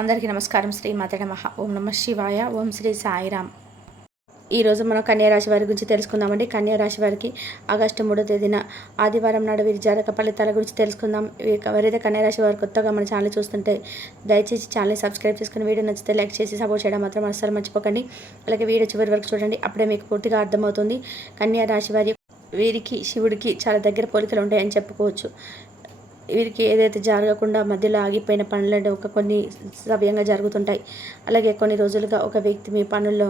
అందరికీ నమస్కారం. శ్రీ మాతే నమః. ఓం నమః శివాయ. ఓం శ్రీ సాయిరామ్. ఈరోజు మనం కన్యారాశి వారి గురించి తెలుసుకుందామండి. కన్యారాశి వారికి ఆగస్టు 3వ తేదీన ఆదివారం నాడు వీరి జాతక ఫలితాల గురించి తెలుసుకుందాం. ఎవరైతే కన్యారాశి వారు కొత్తగా మన ఛానల్ చూస్తుంటే దయచేసి ఛానల్ని సబ్స్క్రైబ్ చేసుకుని వీడియో నచ్చితే లైక్ చేసి సపోర్ట్ చేయడం మాత్రం అస్సలు మర్చిపోకండి. అలాగే వీడియో చివరి వరకు చూడండి, అప్పుడే మీకు పూర్తిగా అర్థమవుతుంది. కన్యారాశి వీరికి శివుడికి చాలా దగ్గర పోలికలు ఉంటాయని చెప్పుకోవచ్చు. వీరికి ఏదైతే జరగకుండా మధ్యలో ఆగిపోయిన పనులను కొన్ని సవ్యంగా జరుగుతుంటాయి. అలాగే కొన్ని రోజులుగా ఒక వ్యక్తి మీ పనుల్లో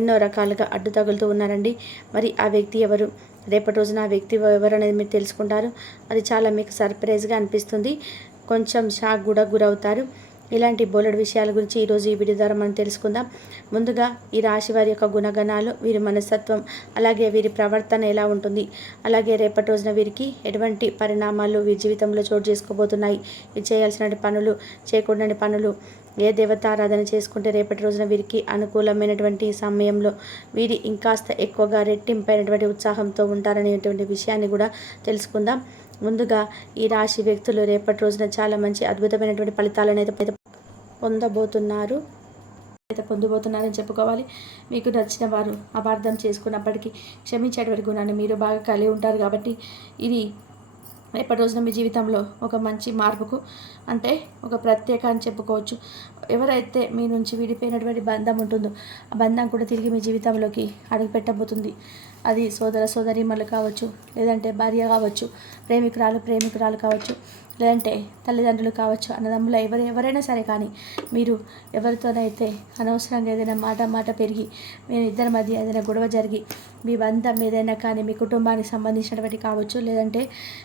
ఎన్నో రకాలుగా అడ్డు తగులుతూ ఉన్నారండి. మరి ఆ వ్యక్తి ఎవరు, రేపటి రోజున ఆ వ్యక్తి ఎవరు అనేది మీరు తెలుసుకుంటారు. అది చాలా మీకు సర్ప్రైజ్గా అనిపిస్తుంది. కొంచెం షాక్ కూడా గురవుతారు. ఇలాంటి బోలెడు విషయాల గురించి ఈరోజు ఈ వీడియో ద్వారా మనం తెలుసుకుందాం. ముందుగా ఈ రాశి వారి యొక్క గుణగణాలు, వీరి మనస్తత్వం, అలాగే వీరి ప్రవర్తన ఎలా ఉంటుంది, అలాగే రేపటి రోజున వీరికి ఎటువంటి పరిణామాలు వీరి జీవితంలో చోటు చేసుకోబోతున్నాయి, వీరు చేయాల్సిన పనులు, చేయకూడని పనులు, ఏ దేవతారాధన చేసుకుంటే రేపటి రోజున వీరికి అనుకూలమైనటువంటి సమయంలో వీరి ఇంకాస్త ఎక్కువగా రెట్టింపైనటువంటి ఉత్సాహంతో ఉంటారనేటువంటి విషయాన్ని కూడా తెలుసుకుందాం. ముందుగా ఈ రాశి వ్యక్తులు రేపటి రోజున చాలా మంచి అద్భుతమైనటువంటి ఫలితాలను అయితే పొందబోతున్నారని చెప్పుకోవాలి. మీకు నచ్చిన వారు అపార్థం చేసుకున్నప్పటికీ క్షమించేటువంటి గుణాన్ని మీరు బాగా కలిగి ఉంటారు. కాబట్టి ఇది రేపటి రోజున మీ జీవితంలో ఒక మంచి మార్పుకు, అంటే ఒక ప్రత్యేక అని చెప్పుకోవచ్చు. ఎవరైతే మీ నుంచి విడిపోయినటువంటి బంధం ఉంటుందో ఆ బంధం కూడా తిరిగి మీ జీవితంలోకి అడుగుపెట్టబోతుంది. అది సోదర సోదరీమణులు కావచ్చు, లేదంటే భార్య కావచ్చు, ప్రేమికురాలు కావచ్చు, లేదంటే తల్లిదండ్రులు కావచ్చు, అన్నదమ్ములు ఎవరైనా సరే. కానీ మీరు ఎవరితోనైతే అనవసరంగా ఏదైనా మాట పెరిగి మీ ఇద్దరి మధ్య ఏదైనా గొడవ జరిగి మీ బంధం ఏదైనా కానీ మీ కుటుంబానికి సంబంధించినటువంటి కావచ్చు, లేదంటే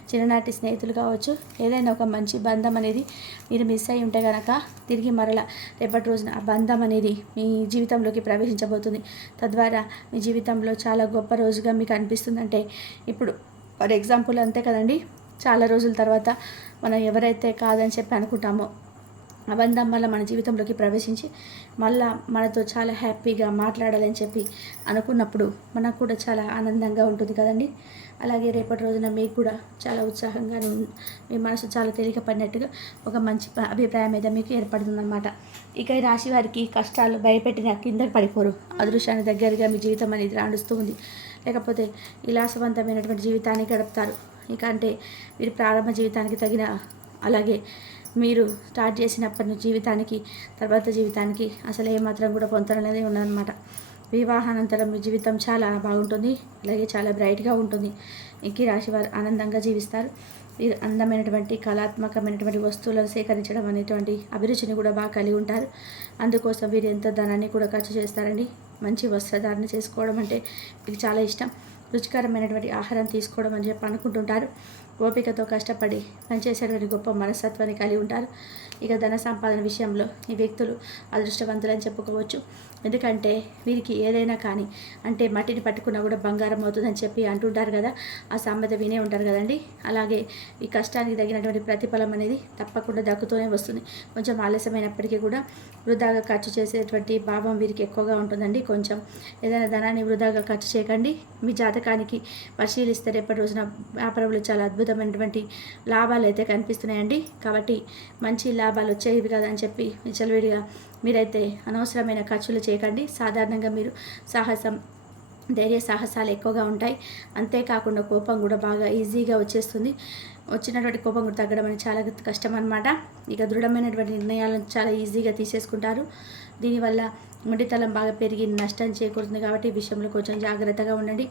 చిన్ననాటి స్నేహితులు కావచ్చు, ఏదైనా ఒక మంచి బంధం అనేది మీరు మిస్ అయి ఉంటే కనుక తిరిగి మరలా రేపటి రోజున ఆ బంధం అనేది మీ జీవితంలోకి ప్రవేశించబోతుంది. తద్వారా మీ జీవితంలో చాలా గొప్ప రోజుగా మీకు అనిపిస్తుందంటే, ఇప్పుడు ఫర్ ఎగ్జాంపుల్ అంతే కదండి, చాలా రోజుల తర్వాత మనం ఎవరైతే కాదని చెప్పి అనుకుంటామో ఆ బంధం వల్ల మన జీవితంలోకి ప్రవేశించి మళ్ళా మనతో చాలా హ్యాపీగా మాట్లాడాలని చెప్పి అనుకున్నప్పుడు మనకు కూడా చాలా ఆనందంగా ఉంటుంది కదండి. అలాగే రేపటి రోజున మీకు కూడా చాలా ఉత్సాహంగా, మీ మనసు చాలా తేలికపడినట్టుగా ఒక మంచి అభిప్రాయం అయితే మీకు ఏర్పడుతుందన్నమాట. ఇక ఈ రాశి వారికి కష్టాలు భయపెట్టిన కిందకి పడిపోరు. అదృష్టాన్ని దగ్గరగా మీ జీవితం అనేది రాణిస్తూ ఉంది. లేకపోతే విలాసవంతమైనటువంటి జీవితాన్ని గడుపుతారు. ఇక అంటే మీరు ప్రారంభ జీవితానికి తగిన, అలాగే మీరు స్టార్ట్ చేసినప్పటి జీవితానికి తర్వాత జీవితానికి అసలు ఏమాత్రం కూడా పొంతననేది ఉన్నదన్నమాట. వివాహానంతరం మీ జీవితం చాలా బాగుంటుంది, అలాగే చాలా బ్రైట్గా ఉంటుంది. ఈ రాశి వారు ఆనందంగా జీవిస్తారు. వీరు అందమైనటువంటి కళాత్మకమైనటువంటి వస్తువులను సేకరించడం అనేటువంటి అభిరుచిని కూడా బాగా కలిగి ఉంటారు. అందుకోసం వీరు ఎంత ధనాన్ని కూడా ఖర్చు చేస్తారండి. మంచి వస్త్రధారణ చేసుకోవడం అంటే మీకు చాలా ఇష్టం. రుచికరమైనటువంటి ఆహారం తీసుకోవడం అని చెప్పి అనుకుంటుంటారు. ఓపికతో కష్టపడి పనిచేసేటువంటి గొప్ప మనస్తత్వాన్ని కలిగి ఉంటారు. ఇక ధన సంపాదన విషయంలో ఈ వ్యక్తులు అదృష్టవంతులని చెప్పుకోవచ్చు. ఎందుకంటే వీరికి ఏదైనా కానీ, అంటే మట్టిని పట్టుకున్నా కూడా బంగారం అవుతుందని చెప్పి అంటుంటారు కదా, ఆ సామెత వినే ఉంటారు కదండి. అలాగే ఈ కష్టానికి తగినటువంటి ప్రతిఫలం అనేది తప్పకుండా దక్కుతూనే వస్తుంది. కొంచెం ఆలస్యమైనప్పటికీ కూడా వృధాగా ఖర్చు చేసేటువంటి భావం వీరికి ఎక్కువగా ఉంటుందండి. కొంచెం ఏదైనా ధనాన్ని వృధాగా ఖర్చు చేయకండి. మీ జాతకానికి పరిశీలిస్తే రేపటి రోజున వ్యాపారంలో చాలా అద్భుతమైనటువంటి లాభాలు అయితే కనిపిస్తున్నాయండి. కాబట్టి మంచి లాభాలు వచ్చేవి కదా అని చెప్పి విచ్చలవిడిగా మీరైతే అనవసరమైన ఖర్చులు చేయకండి. సాధారణంగా మీరు ధైర్య సాహసాలు ఎక్కువగా ఉంటాయి. అంతేకాకుండా కోపం కూడా బాగా ఈజీగా వచ్చేస్తుంది. వచ్చినటువంటి కోపం కూడా తగ్గడం అనేది చాలా కష్టం అన్నమాట. ఇక దృఢమైనటువంటి నిర్ణయాలను చాలా ఈజీగా తీసేసుకుంటారు. దీనివల్ల మొండితనం బాగా పెరిగి నష్టం చేకూరుతుంది. కాబట్టి ఈ విషయంలో కొంచెం జాగ్రత్తగా ఉండండి.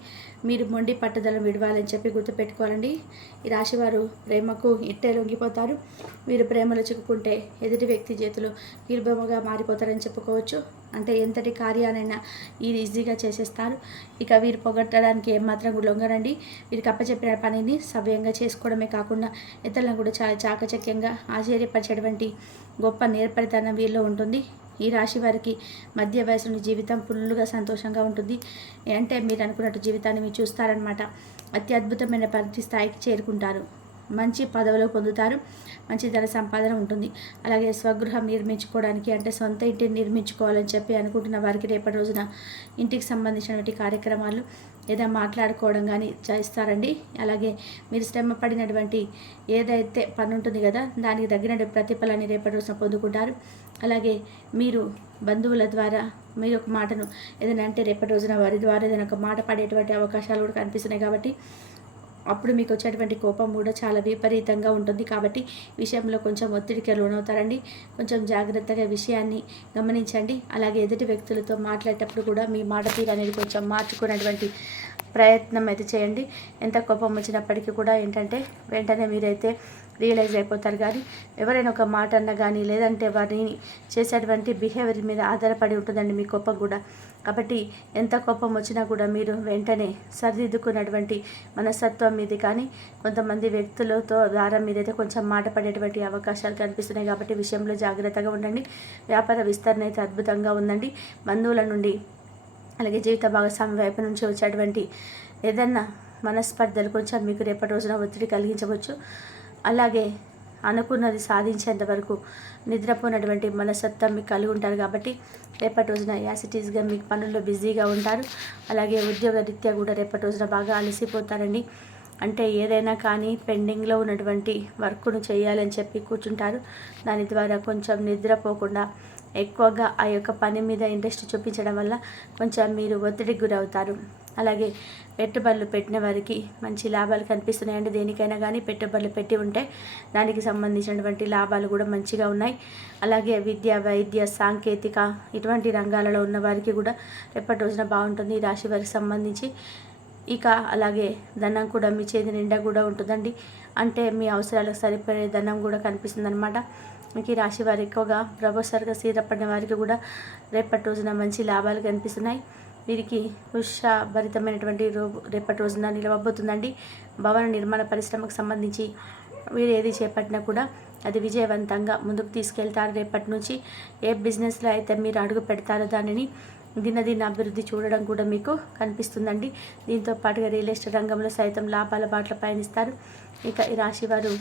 మీరు మొండి పట్టుదలను విడవాలని చెప్పి గుర్తుపెట్టుకోవాలండి. ఈ రాశివారు ప్రేమకు ఇట్టే లొంగిపోతారు. మీరు ప్రేమలో చిక్కుకుంటే ఎదుటి వ్యక్తి చేతులు కీలుబొమ్మగా మారిపోతారని చెప్పుకోవచ్చు. అంటే ఎంతటి కార్యానైనా ఈజీగా చేసేస్తారు. ఇక వీరు పొగట్టడానికి ఏమాత్రం కూడా లొంగరండి. వీరికి అప్పచెప్పిన పనిని సవ్యంగా చేసుకోవడమే కాకుండా ఇతరులను కూడా చాలా చాకచక్యంగా ఆశ్చర్యపరిచేటువంటి గొప్ప నేర్పరితనం వీరిలో ఉంటుంది. ఈ రాశి వారికి మధ్య వయసులోని జీవితం ఫుల్గా సంతోషంగా ఉంటుంది. అంటే మీరు అనుకున్నట్టు జీవితాన్ని మీరు చూస్తారనమాట. అతి అద్భుతమైన పరిధి స్థాయికి చేరుకుంటారు. మంచి పదవులు పొందుతారు, మంచి ధన సంపాదన ఉంటుంది. అలాగే స్వగృహం నిర్మించుకోవడానికి అంటే సొంత ఇంటిని నిర్మించుకోవాలని చెప్పి అనుకుంటున్న వారికి రేపటి రోజున ఇంటికి సంబంధించినటువంటి కార్యక్రమాలు లేదా మాట్లాడుకోవడం కానీ చేస్తారండి. అలాగే మీరు శ్రమ పడినటువంటి ఏదైతే పని ఉంటుంది కదా దానికి తగిన ప్రతిఫలాన్ని రేపటి రోజున పొందుకుంటారు. అలాగే మీరు బంధువుల ద్వారా మీరు ఒక మాటను ఏదైనా అంటే రేపటి రోజున వారి ద్వారా ఏదైనా ఒక మాట పడేటువంటి అవకాశాలు కూడా కనిపిస్తున్నాయి. కాబట్టి అప్పుడు మీకు వచ్చేటువంటి కోపం కూడా చాలా విపరీతంగా ఉంటుంది. కాబట్టి విషయంలో కొంచెం ఒత్తిడికి లోనవుతారండి. కొంచెం జాగ్రత్తగా విషయాన్ని గమనించండి. అలాగే ఎదుటి వ్యక్తులతో మాట్లాడేటప్పుడు కూడా మీ మాట తీరు అనేది కొంచెం మార్చుకునేటువంటి ప్రయత్నం అయితే చేయండి. ఎంత కోపం వచ్చినప్పటికీ కూడా ఏంటంటే వెంటనే మీరైతే రియలైజ్ అయిపోతారు. కానీ ఎవరైనా ఒక మాట అన్నా కానీ లేదంటే వారిని చేసేటువంటి బిహేవియర్ మీద ఆధారపడి ఉంటుందండి మీ కోపం కూడా. కాబట్టి ఎంత కోపం వచ్చినా కూడా మీరు వెంటనే సరిదిద్దుకున్నటువంటి మనస్తత్వం మీది కానీ కొంతమంది వ్యక్తులతో ద్వారా మీరైతే కొంచెం మాట పడేటువంటి అవకాశాలు కనిపిస్తున్నాయి. కాబట్టి విషయంలో జాగ్రత్తగా ఉండండి. వ్యాపార విస్తరణ అయితే అద్భుతంగా ఉందండి. బంధువుల నుండి అలాగే జీవిత భాగస్వామి వైపు నుంచి వచ్చేటువంటి ఏదన్నా మనస్పర్ధలు కొంచెం మీకు రేపటి రోజున ఒత్తిడి కలిగించవచ్చు. అలాగే అనుకున్నది సాధించేంత వరకు నిద్రపోయినటువంటి మనస్తత్వం మీకు కలిగి ఉంటారు. కాబట్టి రేపటి రోజున యాసిటీస్గా మీకు పనుల్లో బిజీగా ఉంటారు. అలాగే ఉద్యోగ రీత్యా కూడా రేపటి రోజున బాగా అలసిపోతారండి. అంటే ఏదైనా కానీ పెండింగ్లో ఉన్నటువంటి వర్క్ను చేయాలని చెప్పి కూర్చుంటారు. దాని ద్వారా కొంచెం నిద్రపోకుండా ఎక్కువగా ఆ యొక్క పని మీద ఇంట్రెస్ట్ చూపించడం వల్ల కొంచెం మీరు ఒత్తిడికి గురవుతారు. అలాగే పెట్టుబడులు పెట్టిన వారికి మంచి లాభాలు కనిపిస్తున్నాయండి. దేనికైనా కానీ పెట్టుబడులు పెట్టి ఉంటే దానికి సంబంధించినటువంటి లాభాలు కూడా మంచిగా ఉన్నాయి. అలాగే విద్య, వైద్య, సాంకేతిక ఇటువంటి రంగాలలో ఉన్న వారికి కూడా రేపటి రోజున బాగుంటుంది ఈ రాశి వారికి సంబంధించి. ఇక అలాగే ధనం కూడా మీ చేతి నిండా కూడా ఉంటుందండి. అంటే మీ అవసరాలకు సరిపోయే ధనం కూడా కనిపిస్తుంది అనమాట. మీకు ఈ రాశి వారు ఎక్కువగా ప్రొఫెసర్గా స్థిరపడిన వారికి కూడా రేపటి రోజున మంచి లాభాలు కనిపిస్తున్నాయి. వీరికి ఉత్సాహభరితమైనటువంటి రేపటి రోజున నిలవబోతుందండి. భవన నిర్మాణ పరిశ్రమకు సంబంధించి వీరు ఏది చేపట్టినా కూడా అది విజయవంతంగా ముందుకు తీసుకెళ్తారు. రేపటి నుంచి ఏ బిజినెస్లో అయితే మీరు అడుగు పెడతారో దానిని దినదిన అభివృద్ధి చూడడం కూడా మీకు కనిపిస్తుందండి. దీంతో పాటుగా రియల్ ఎస్టేట్ రంగంలో సైతం లాభాల బాటలో పయనిస్తారు. ఇక ఈ రాశి వారు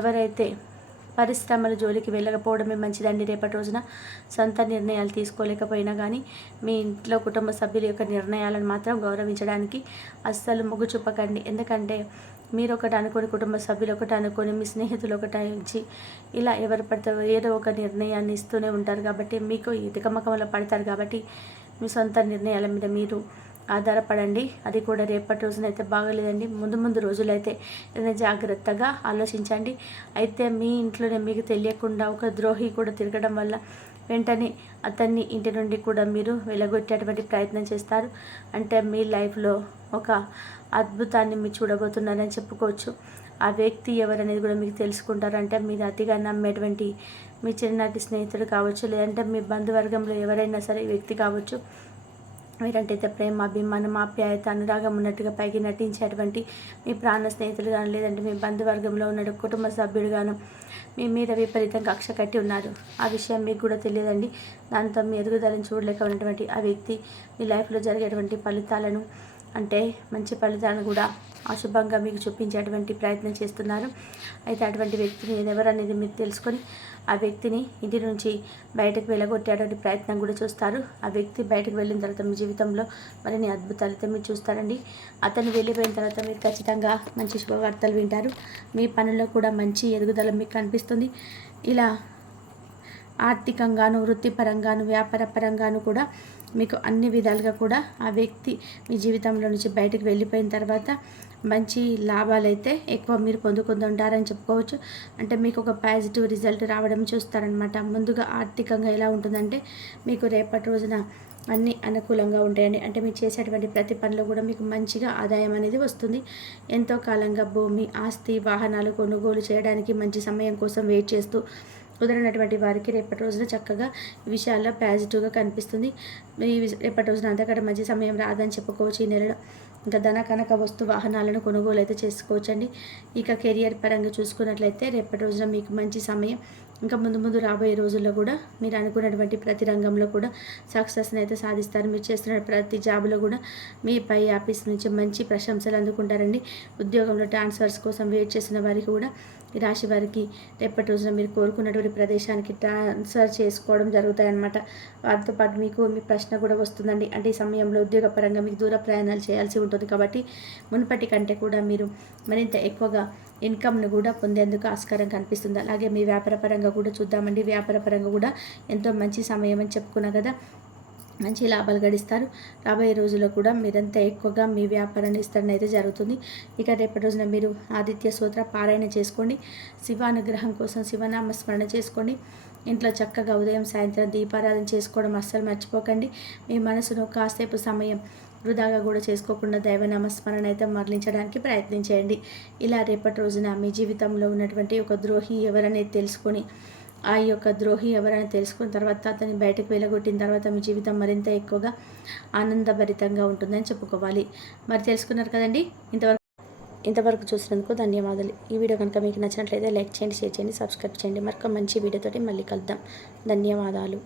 ఎవరైతే పరిశ్రమల జోలికి వెళ్ళకపోవడమే మంచిదండి. రేపటి రోజున సొంత నిర్ణయాలు తీసుకోలేకపోయినా కానీ మీ ఇంట్లో కుటుంబ సభ్యుల యొక్క నిర్ణయాలను మాత్రం గౌరవించడానికి అస్సలు మొగ్గు చూపకండి. ఎందుకంటే మీరు ఒకటి అనుకొని కుటుంబ సభ్యులు ఒకటి అనుకొని మీ స్నేహితులు ఒకటి ఇచ్చి ఇలా ఎవరు పడితే ఏదో ఒక నిర్ణయాన్ని ఇస్తూనే ఉంటారు. కాబట్టి మీకు ఈ తికమకంలో పడతారు. కాబట్టి మీ సొంత నిర్ణయాల మీద మీరు ఆధారపడండి. అది కూడా రేపటి రోజున అయితే బాగలేదండి. ముందు రోజులైతే ఏదైనా జాగ్రత్తగా ఆలోచించండి. అయితే మీ ఇంట్లోనే మీకు తెలియకుండా ఒక ద్రోహి కూడా తిరగడం వల్ల వెంటనే అతన్ని ఇంటి నుండి కూడా మీరు వెలగొట్టేటువంటి ప్రయత్నం చేస్తారు. అంటే మీ లైఫ్లో ఒక అద్భుతాన్ని మీరు చూడబోతున్నారని చెప్పుకోవచ్చు. ఆ వ్యక్తి ఎవరనేది కూడా మీకు తెలుసుకుంటారు. అంటే మీరు అతిగా నమ్మేటువంటి మీ చిన్ననాటి స్నేహితుడు కావచ్చు, లేదంటే మీ బంధువర్గంలో ఎవరైనా సరే వ్యక్తి కావచ్చు. మీరంటే ప్రేమ, అభిమానం, ఆప్యాయత, అనురాగం ఉన్నట్టుగా పైకి నటించేటువంటి మీ ప్రాణ స్నేహితులు కానీ లేదంటే మీ బంధువర్గంలో ఉన్న కుటుంబ సభ్యుడు గాను మీ మీద విపరీతంగా కక్ష కట్టి ఉన్నారు. ఆ విషయం మీకు కూడా తెలియదండి. దాంతో మీ ఎదుగుదలను చూడలేక ఉన్నటువంటి ఆ వ్యక్తి మీ లైఫ్లో జరిగేటువంటి ఫలితాలను అంటే మంచి ఫలితాలను కూడా అశుభంగా మీకు చూపించేటువంటి ప్రయత్నం చేస్తున్నారు. అయితే అటువంటి వ్యక్తిని ఎవరనేది మీరు తెలుసుకొని ఆ వ్యక్తిని ఇంటి నుంచి బయటకు వెళ్ళగొట్టేటువంటి ప్రయత్నం కూడా చూస్తారు. ఆ వ్యక్తి బయటకు వెళ్ళిన తర్వాత మీ జీవితంలో మరిన్ని అద్భుతాలు అయితే మీరు చూస్తారండి. అతను వెళ్ళిపోయిన తర్వాత మీరు ఖచ్చితంగా మంచి శుభవార్తలు వింటారు. మీ పనుల్లో కూడా మంచి ఎదుగుదల మీకు కనిపిస్తుంది. ఇలా ఆర్థికంగాను, వృత్తిపరంగాను, వ్యాపార పరంగాను కూడా మీకు అన్ని విధాలుగా కూడా ఆ వ్యక్తి మీ జీవితంలో నుంచి బయటకు వెళ్ళిపోయిన తర్వాత మంచి లాభాలు అయితే ఎక్కువ మీరు పొందుకుంటుంటారని చెప్పుకోవచ్చు. అంటే మీకు ఒక పాజిటివ్ రిజల్ట్ రావడం చూస్తారనమాట. ముందుగా ఆర్థికంగా ఎలా ఉంటుందంటే మీకు రేపటి రోజున అన్నీ అనుకూలంగా ఉంటాయండి. అంటే మీరు చేసేటువంటి ప్రతి పనిలో కూడా మీకు మంచిగా ఆదాయం అనేది వస్తుంది. ఎంతో కాలంగా భూమి, ఆస్తి, వాహనాలు కొనుగోలు చేయడానికి మంచి సమయం కోసం వెయిట్ చేస్తూ కుదిరినటువంటి వారికి రేపటి రోజున చక్కగా ఈ విషయాల్లో పాజిటివ్గా కనిపిస్తుంది. ఈ రేపటి రోజున అంతకంటే మంచి సమయం రాదని చెప్పుకోవచ్చు ఈ నెలలో. ఇంకా ధన, కనక, వస్తు, వాహనాలను కొనుగోలు అయితే చేసుకోవచ్చండి. ఇక కెరియర్ పరంగా చూసుకున్నట్లయితే రేపటి రోజున మీకు మంచి సమయం. ఇంకా ముందు ముందు రాబోయే రోజుల్లో కూడా మీరు అనుకున్నటువంటి ప్రతి రంగంలో కూడా సక్సెస్ని అయితే సాధిస్తారు. మీరు చేస్తున్న ప్రతి జాబ్లో కూడా మీ పై ఆఫీస్ నుంచి మంచి ప్రశంసలు అందుకుంటారండి. ఉద్యోగంలో ట్రాన్స్ఫర్స్ కోసం వెయిట్ చేసిన వారికి కూడా ఈ రాశి వారికి రేపటి రోజున మీరు కోరుకున్నటువంటి ప్రదేశానికి ట్రాన్స్ఫర్ చేసుకోవడం జరుగుతాయన్నమాట. వారితో పాటు మీకు మీ ప్రశ్న కూడా వస్తుందండి. అంటే ఈ సమయంలో ఉద్యోగపరంగా మీకు దూర ప్రయాణాలు చేయాల్సి ఉంటుంది కాబట్టి మునుపటి కంటే కూడా మీరు మరింత ఎక్కువగా ఇన్కమ్ను కూడా పొందేందుకు ఆస్కారం కనిపిస్తుంది. అలాగే మీ వ్యాపారపరంగా కూడా చూద్దామండి. వ్యాపారపరంగా కూడా ఎంతో మంచి సమయం అని చెప్పుకున్నా కదా, మంచి లాభాలు గడిస్తారు. రాబోయే రోజుల్లో కూడా మీరంతా ఎక్కువగా మీ వ్యాపారాన్ని విస్తరణ అయితే జరుగుతుంది. ఇక రేపటి రోజున మీరు ఆదిత్య స్తోత్ర పారాయణ చేసుకోండి. శివానుగ్రహం కోసం శివనామస్మరణ చేసుకోండి. ఇంట్లో చక్కగా ఉదయం సాయంత్రం దీపారాధన చేసుకోవడం అస్సలు మర్చిపోకండి. మీ మనసును కాసేపు సమయం వృధాగా కూడా చేసుకోకుండా దైవనామస్మరణ అయితే మరలించడానికి ప్రయత్నించేయండి. ఇలా రేపటి రోజున మీ జీవితంలో ఉన్నటువంటి ఒక ద్రోహి ఎవరనేది తెలుసుకొని ఆ యొక్క ద్రోహి ఎవరైనా తెలుసుకున్న తర్వాత అతన్ని బయటకు వెళ్ళగొట్టిన తర్వాత మీ జీవితం మరింత ఎక్కువగా ఆనందభరితంగా ఉంటుందని చెప్పుకోవాలి. మరి తెలుసుకున్నారు కదండి. ఇంతవరకు చూసినందుకు ధన్యవాదాలు. ఈ వీడియో కనుక మీకు నచ్చినట్లయితే లైక్ చేయండి, షేర్ చేయండి, సబ్స్క్రైబ్ చేయండి. మరొక మంచి వీడియోతోటి మళ్ళీ కలుద్దాం. ధన్యవాదాలు.